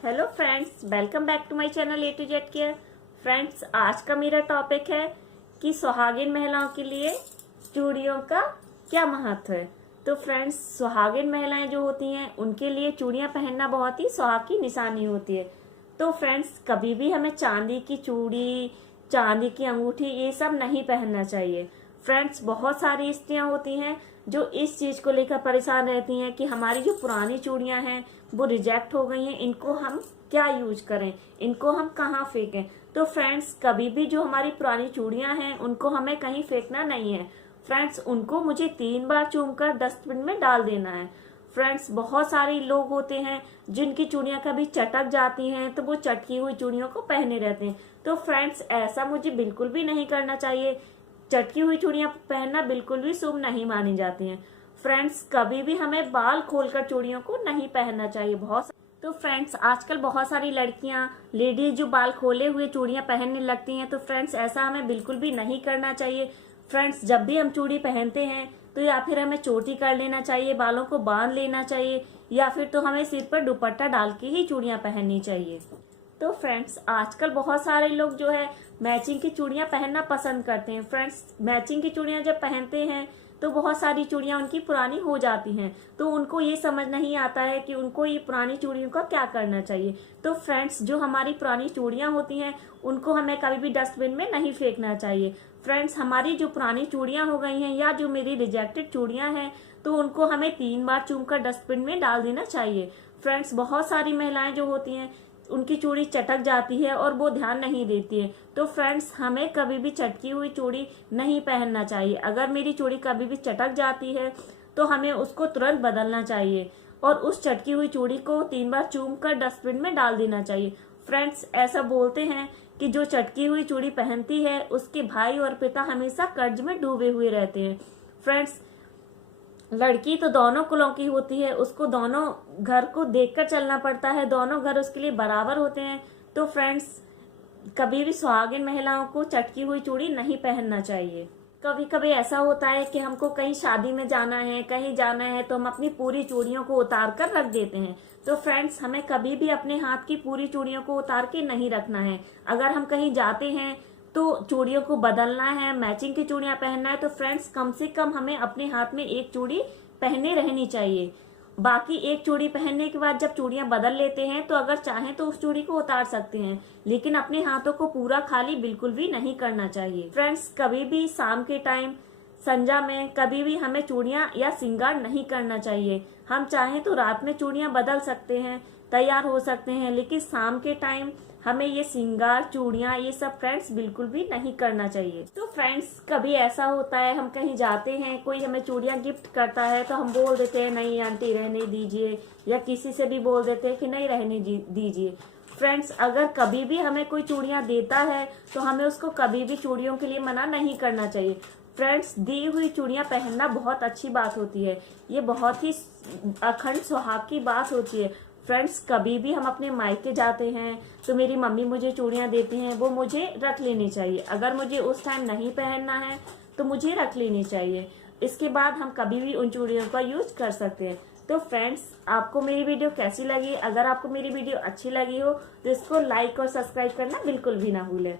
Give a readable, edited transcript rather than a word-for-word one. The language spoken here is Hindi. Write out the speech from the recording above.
Hello friends, welcome back to my channel A to Z care. Friends, आज का मेरा टॉपिक है कि सुहागिन महिलाओं के लिए चूड़ियों का क्या महत्व है। तो फ्रेंड्स, सुहागिन महिलाएं जो होती हैं उनके लिए चूड़ियां पहनना बहुत ही सुहाग की निशानी होती है। तो फ्रेंड्स, कभी भी हमें चांदी की चूड़ी, चांदी की अंगूठी ये सब नहीं पहनना चाहिए। फ्रेंड्स, बहुत सारी स्त्रियां होती हैं जो इस चीज को लेकर परेशान रहती हैं कि हमारी जो पुरानी चूड़ियां हैं वो रिजेक्ट हो गई हैं, इनको हम क्या यूज करें, इनको हम कहाँ फेंकें। तो फ्रेंड्स, कभी भी जो हमारी पुरानी चूड़ियां हैं उनको हमें कहीं फेंकना नहीं है। फ्रेंड्स, उनको मुझे 3 बार चूमकर डस्टबिन में डाल देना है। फ्रेंड्स, बहुत सारे लोग होते हैं जिनकी चूड़ियां कभी चटक जाती हैं तो वो चटकी हुई चूड़ियों को पहने रहते हैं। तो फ्रेंड्स, ऐसा मुझे बिल्कुल भी नहीं करना चाहिए। चटकी हुई चूड़ियां पहनना बिल्कुल भी शुभ नहीं मानी जाती हैं। फ्रेंड्स, कभी भी हमें बाल खोलकर चूड़ियों को नहीं पहनना चाहिए। तो फ्रेंड्स, आजकल बहुत सारी लड़कियां, लेडीज जो बाल खोले हुए चूड़ियां पहनने लगती हैं। तो फ्रेंड्स, ऐसा हमें बिल्कुल भी नहीं करना चाहिए। फ्रेंड्स, जब भी हम चूड़ी पहनते हैं तो या फिर हमें चोटी कर लेना चाहिए, बालों को बांध लेना चाहिए, या फिर तो हमें सिर पर दुपट्टा डाल के ही चूड़ियां पहननी चाहिए। तो फ्रेंड्स, आजकल बहुत सारे लोग जो है मैचिंग की चूड़ियां पहनना पसंद करते हैं। फ्रेंड्स, मैचिंग की चूड़ियां जब पहनते हैं तो बहुत सारी चूड़ियां उनकी पुरानी हो जाती हैं, तो उनको ये समझ नहीं आता है कि उनको ये पुरानी चूड़ियों का क्या करना चाहिए। तो फ्रेंड्स, जो हमारी पुरानी चूड़ियां होती हैं उनको हमें कभी भी डस्टबिन में नहीं फेंकना चाहिए। फ्रेंड्स, हमारी जो पुरानी चूड़ियां हो गई हैं या जो मेरी रिजेक्टेड चूड़ियां हैं तो उनको हमें 3 बार चूमकर डस्टबिन में डाल देना चाहिए। फ्रेंड्स, बहुत सारी महिलाएं जो होती हैं उनकी चूड़ी चटक जाती है और वो ध्यान नहीं देती है। तो फ्रेंड्स, हमें कभी भी चटकी हुई चूड़ी नहीं पहनना चाहिए। अगर मेरी चूड़ी कभी भी चटक जाती है तो हमें उसको तुरंत बदलना चाहिए और उस चटकी हुई चूड़ी को 3 बार चूम कर डस्टबिन में डाल देना चाहिए। फ्रेंड्स, ऐसा बोलते हैं कि जो चटकी हुई चूड़ी पहनती है उसके भाई और पिता हमेशा कर्ज में डूबे हुए रहते हैं। फ्रेंड्स, लड़की तो दोनों कुलों की होती है, उसको दोनों घर को देखकर चलना पड़ता है, दोनों घर उसके लिए बराबर होते हैं। तो फ्रेंड्स, कभी भी सुहागिन महिलाओं को चटकी हुई चूड़ी नहीं पहनना चाहिए। कभी कभी ऐसा होता है कि हमको कहीं शादी में जाना है, कहीं जाना है, तो हम अपनी पूरी चूड़ियों को उतार कर रख देते हैं। तो फ्रेंड्स, हमें कभी भी अपने हाथ की पूरी चूड़ियों को उतार के नहीं रखना है। अगर हम कहीं जाते हैं तो चूड़ियों को बदलना है, मैचिंग की चूड़ियां पहनना है, तो फ्रेंड्स, कम से कम हमें अपने हाथ में एक चूड़ी पहने रहनी चाहिए। बाकी एक चूड़ी पहनने के बाद जब चूड़ियां बदल लेते हैं तो अगर चाहें तो उस चूड़ी को उतार सकते हैं, लेकिन अपने हाथों को पूरा खाली बिल्कुल भी नहीं करना चाहिए। फ्रेंड्स, कभी भी शाम के टाइम, संध्या में कभी भी हमें चूड़ियां या श्रृंगार नहीं करना चाहिए। हम चाहें तो रात में चूड़ियां बदल सकते हैं, तैयार हो सकते हैं, लेकिन शाम के टाइम हमें ये श्रृंगार, चूड़ियां, ये सब फ्रेंड्स बिल्कुल भी नहीं करना चाहिए। तो फ्रेंड्स, कभी ऐसा होता है हम कहीं जाते हैं, कोई हमें चूड़ियां गिफ्ट करता है तो हम बोल देते हैं नहीं आंटी रहने दीजिए, या किसी से भी बोल देते हैं कि नहीं रहने दीजिए। फ्रेंड्स, अगर कभी भी हमें कोई चूड़ियां देता है तो हमें उसको कभी भी चूड़ियों के लिए मना नहीं करना चाहिए। फ्रेंड्स, दी हुई चूड़ियां पहनना बहुत अच्छी बात होती है, ये बहुत ही अखंड सुहाग की बात होती है। फ्रेंड्स, कभी भी हम अपने मायके जाते हैं तो मेरी मम्मी मुझे चूड़ियां देती हैं, वो मुझे रख लेनी चाहिए। अगर मुझे उस टाइम नहीं पहनना है तो मुझे रख लेनी चाहिए, इसके बाद हम कभी भी उन चूड़ियों का यूज कर सकते हैं। तो फ्रेंड्स, आपको मेरी वीडियो कैसी लगी? अगर आपको मेरी वीडियो अच्छी लगी हो तो इसको लाइक और सब्सक्राइब करना बिल्कुल भी ना भूलें।